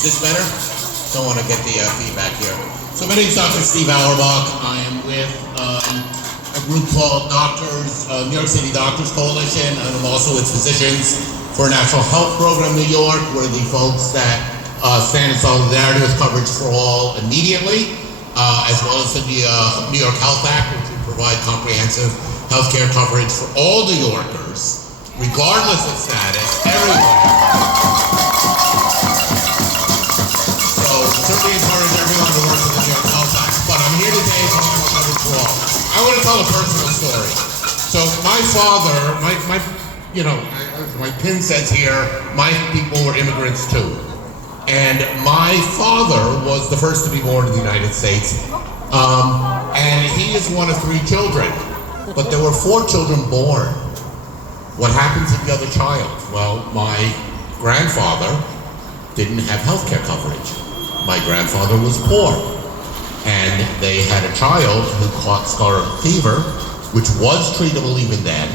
Is this better? Don't want to get the feedback here. So my name is Dr. Steve Auerbach. I am with a group called New York City Doctors Coalition, and I'm also with Physicians for a National Health Program New York. We're the folks that stand in solidarity with coverage for all immediately, as well as the New York Health Act, which will provide comprehensive healthcare coverage for all New Yorkers, regardless of status, everywhere. Certainly encourage everyone to work with the New York Health Act, but I'm here today to talk about coverage for all. I want to tell a personal story. So my father, my pin says here, my people were immigrants too. And my father was the first to be born in the United States. And he is one of 3 children, but there were 4 children born. What happened to the other child? Well, my grandfather didn't have health care coverage. My grandfather was poor, and they had a child who caught scarlet fever, which was treatable even then,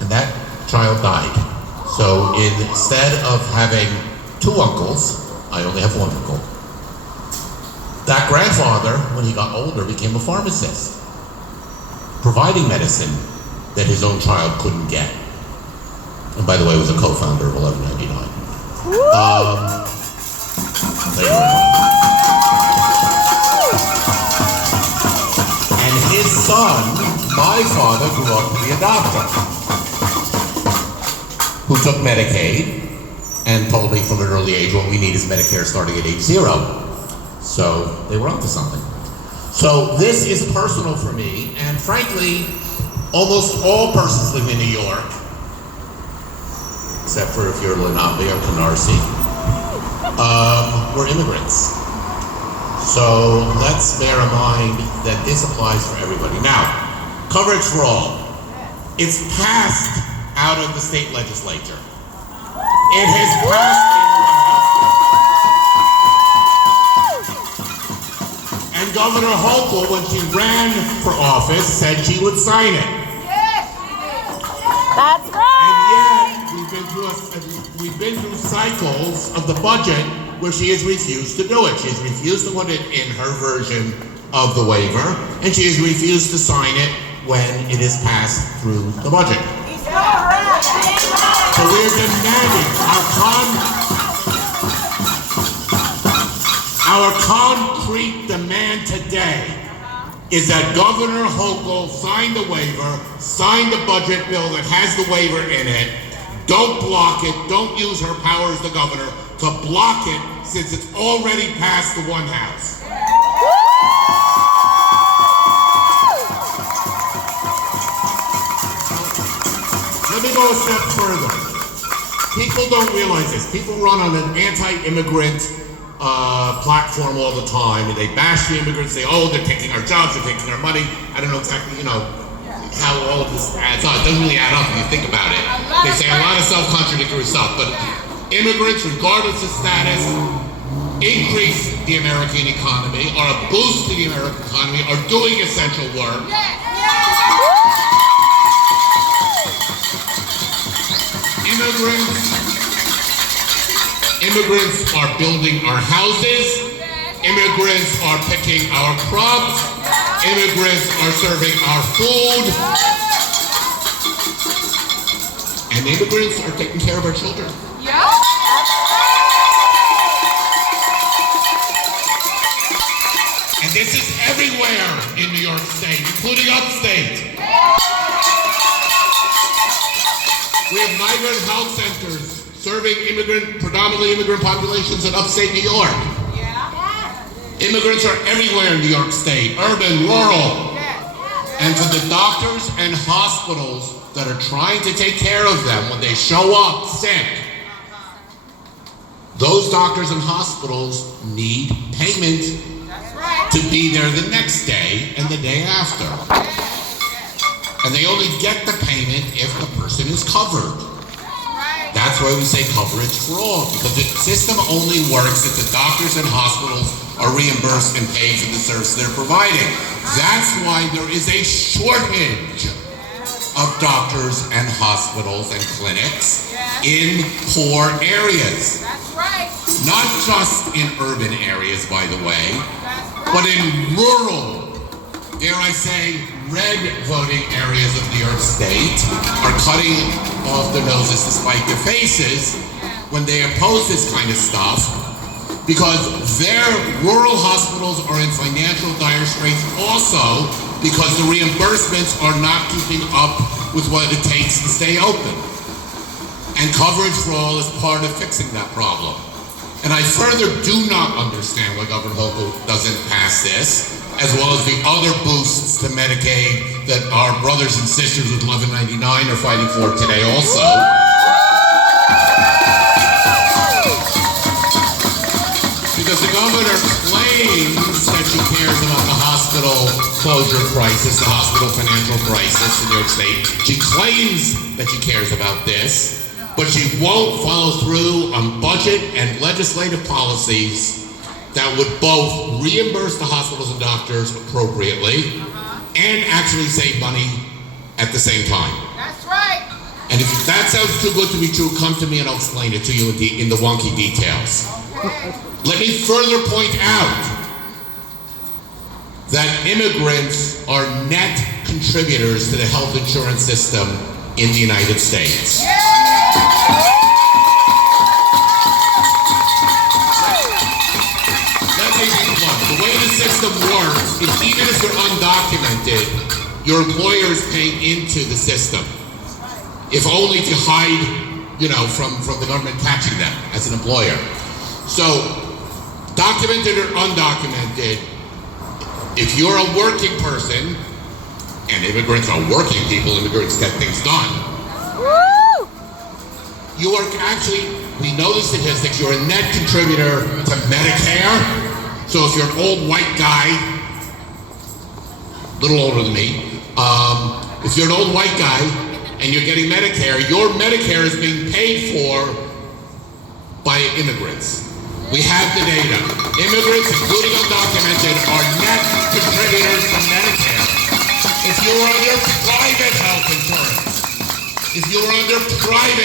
and that child died. So instead of having 2 uncles, I only have 1 uncle. That grandfather, when he got older, became a pharmacist, providing medicine that his own child couldn't get. And by the way, was a co-founder of 1199. Later on. And his son, my father, grew up to be a doctor who took Medicaid and told me from an early age what we need is Medicare starting at age 0. So they were onto something. So this is personal for me, and frankly, almost all persons living in New York, except for if you're Lenape or Canarsie, were immigrants. So let's bear in mind that this applies for everybody. Now, coverage for all. It's passed out of the state legislature. It has passed in the House. And Governor Hochul, when she ran for office, said she would sign it. Yes, she did. That's right. And yet, we've been through cycles of the budget where she has refused to do it. She has refused to put it in her version of the waiver, and she has refused to sign it when it is passed through the budget. So we are demanding our concrete demand today is that Governor Hochul sign the waiver, sign the budget bill that has the waiver in it. Don't block it. Don't use her power as the governor to block it, since it's already passed the Onehouse. Let me go a step further. People don't realize this. People run on an anti-immigrant platform all the time, and they bash the immigrants. Say, oh, they're taking our jobs, they're taking our money. I don't know exactly, how all of this adds up. It doesn't really add up when you think about it. They say a lot of self-contradictory stuff, but immigrants, regardless of status, increase the American economy, are a boost to the American economy, are doing essential work. Immigrants are building our houses. Immigrants are picking our crops. Immigrants are serving our food. And immigrants are taking care of our children. And this is everywhere in New York State, including upstate. We have migrant health centers serving predominantly immigrant populations in upstate New York. Immigrants are everywhere in New York State, urban, rural. And for the doctors and hospitals that are trying to take care of them when they show up sick, those doctors and hospitals need payment to be there the next day and the day after. And they only get the payment if the person is covered. That's why we say coverage for all, because the system only works if the doctors and hospitals are reimbursed and paid for the service they're providing. That's why there is a shortage of doctors and hospitals and clinics in poor areas. That's right. not just in urban areas, by the way, but in rural, dare I say, red voting areas of New York State are cutting off their noses to spite their faces when they oppose this kind of stuff, because their rural hospitals are in financial dire straits also because the reimbursements are not keeping up with what it takes to stay open. And coverage for all is part of fixing that problem. And I further do not understand why Governor Hochul doesn't pass this, as well as the other boosts to Medicaid that our brothers and sisters with 1199 are fighting for today also. Because the governor claims that she cares about the hospital closure crisis, the hospital financial crisis in New York State. She claims that she cares about this, but she won't follow through on budget and legislative policies that would both reimburse the hospitals and doctors appropriately and actually save money at the same time. That's right. And if that sounds too good to be true, come to me and I'll explain it to you in the wonky details. Okay. Let me further point out that immigrants are net contributors to the health insurance system in the United States. The way the system works is even if you're undocumented, your employer is paying into the system. If only to hide, from the government catching them as an employer. So, documented or undocumented, if you're a working person, and immigrants are working people, immigrants get things done. Woo! You are actually, we know the statistics, you're a net contributor to Medicare. So if you're an old white guy, a little older than me, if you're an old white guy and you're getting Medicare, your Medicare is being paid for by immigrants. We have the data. Immigrants, including undocumented, are net contributors to Medicare. If you're under private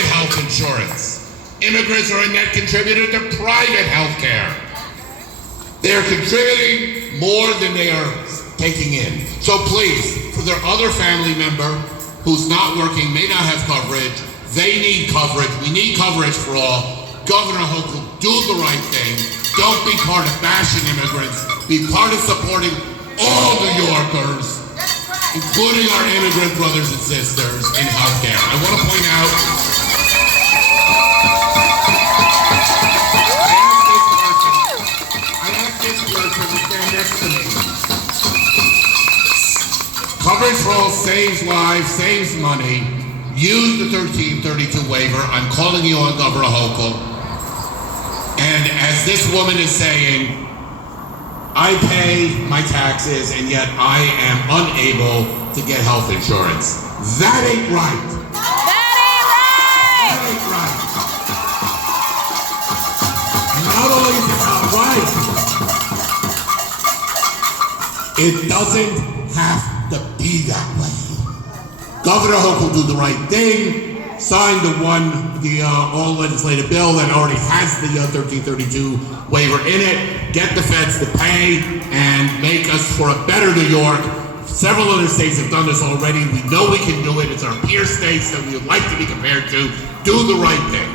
health insurance, immigrants are a net contributor to private health care. They are contributing more than they are taking in. So please, for their other family member who's not working, may not have coverage, they need coverage. We need coverage for all. Governor Hochul, do the right thing. Don't be part of bashing immigrants. Be part of supporting all New Yorkers, including our immigrant brothers and sisters in healthcare. I want to point out, I asked this person to stand next to me. Coverage for all saves lives, saves money. Use the 1332 waiver. I'm calling you on Governor Hochul. And as this woman is saying, I pay my taxes and yet I am unable to get health insurance. That ain't right. That ain't right. That ain't right. And not only is it not right, it doesn't have to be that way. Governor Hochul do the right thing, sign the all legislative bill that already has the 1332 waiver in it, get the feds to pay, and make us for a better New York. Several other states have done this already. We know we can do it. It's our peer states that we would like to be compared to. Do the right thing.